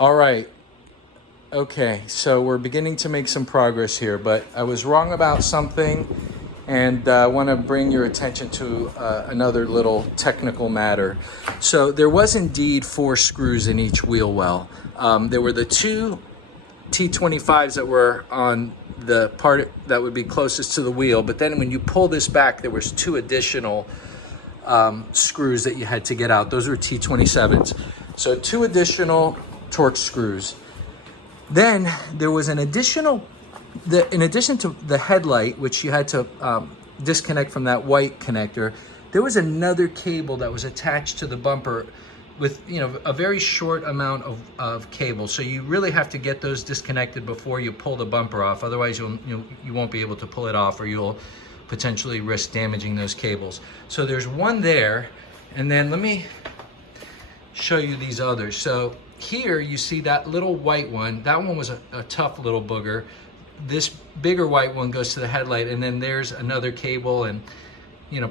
All right. Okay, so we're beginning to make some progress here, but I was wrong about something, and I want to bring your attention to another little technical matter. So there was indeed 4 screws in each wheel well. There were the 2 T25s that were on the part that would be closest to the wheel, but then when you pull this back, there was 2 additional screws that you had to get out. Those were T27s. So 2 additional Torx screws. Then there was an additional, in addition to the headlight, which you had to disconnect from that white connector, there was another cable that was attached to the bumper with, a very short amount of cable. So you really have to get those disconnected before you pull the bumper off. Otherwise, you won't be able to pull it off, or you'll potentially risk damaging those cables. So there's one there, and then let me show you these others. So here you see that little white one. That one was a tough little booger. This bigger white one goes to the headlight, and then there's another cable, and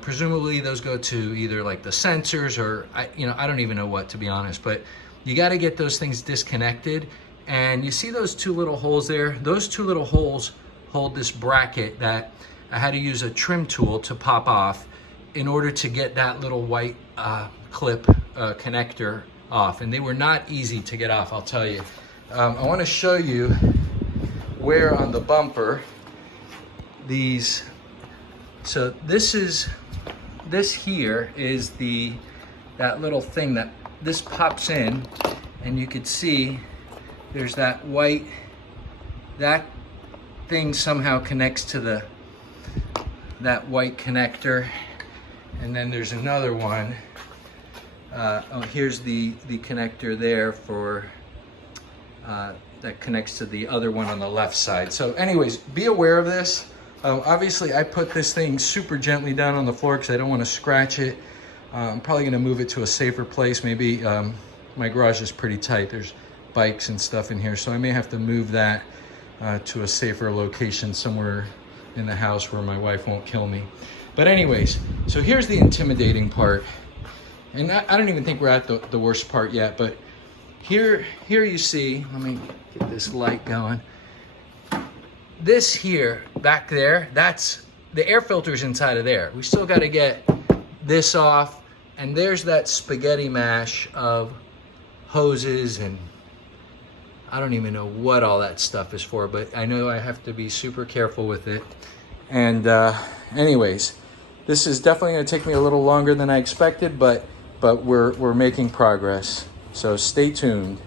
presumably those go to either like the sensors or I don't even know what, to be honest. But you got to get those things disconnected. And you see those 2 little holes there? Those 2 little holes hold this bracket that I had to use a trim tool to pop off in order to get that little white clip connector off, and they were not easy to get off, I'll tell you. I want to show you where on the bumper these, so this here is that little thing that this pops in, and you could see there's that white, that thing somehow connects to that white connector, and then there's another one. Here's the connector there for that connects to the other one on the left side. So anyways, be aware of this. Obviously, I put this thing super gently down on the floor because I don't want to scratch it. I'm probably going to move it to a safer place. Maybe my garage is pretty tight. There's bikes and stuff in here, so I may have to move that to a safer location somewhere in the house where my wife won't kill me. But anyways, so here's the intimidating part. And I don't even think we're at the worst part yet, but here you see, let me get this light going. This here, back there, that's the air filter's inside of there. We still got to get this off, and there's that spaghetti mash of hoses, and I don't even know what all that stuff is for, but I know I have to be super careful with it. And anyways, this is definitely going to take me a little longer than I expected, but we're making progress. So stay tuned.